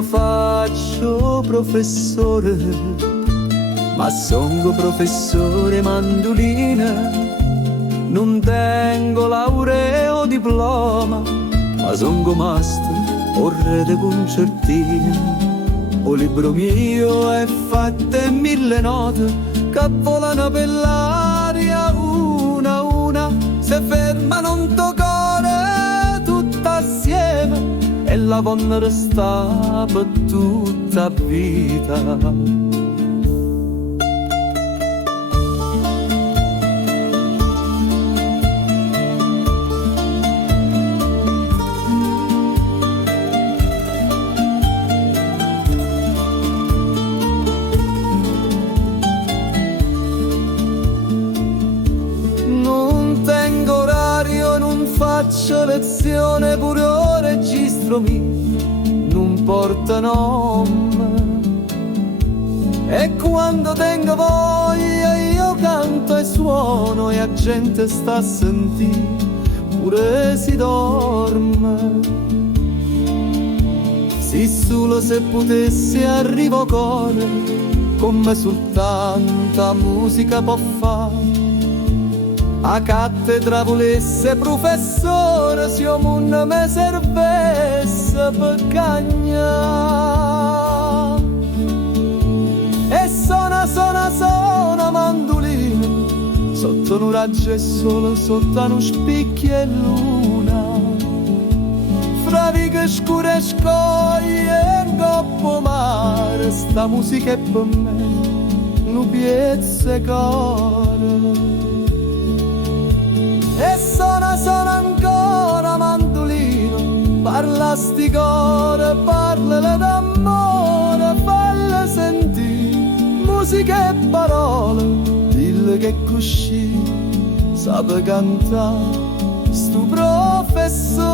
io faccio professore, ma sono professore mandolina. Non tengo laurea o diploma, ma sono master o re de concertine. O libro mio è fatto in 1000 note che volano per l'aria una a una, se fermano un toccare tutta assieme e la vanno resta per tutta vita. Faccio lezione pure o registro non porta nome. E quando tengo voglia io canto e suono e la gente sta a sentire, pure si dorme. Se solo se potessi arrivo cuore, come soltanto musica può fare. A cattedra volesse professore, se il mondo mi servesse per cagnare. E suona mandolino, sotto un raggio e sole, sotto uno spicchio e luna. Fra vighe scure e scoglie in coppo mare, sta musica è per me, nu piezza e cuore. E suona ancora mandolino, parla sti core, parlale d'amore, falle sentire, musica e parole, dille che così sape cantare sto professore.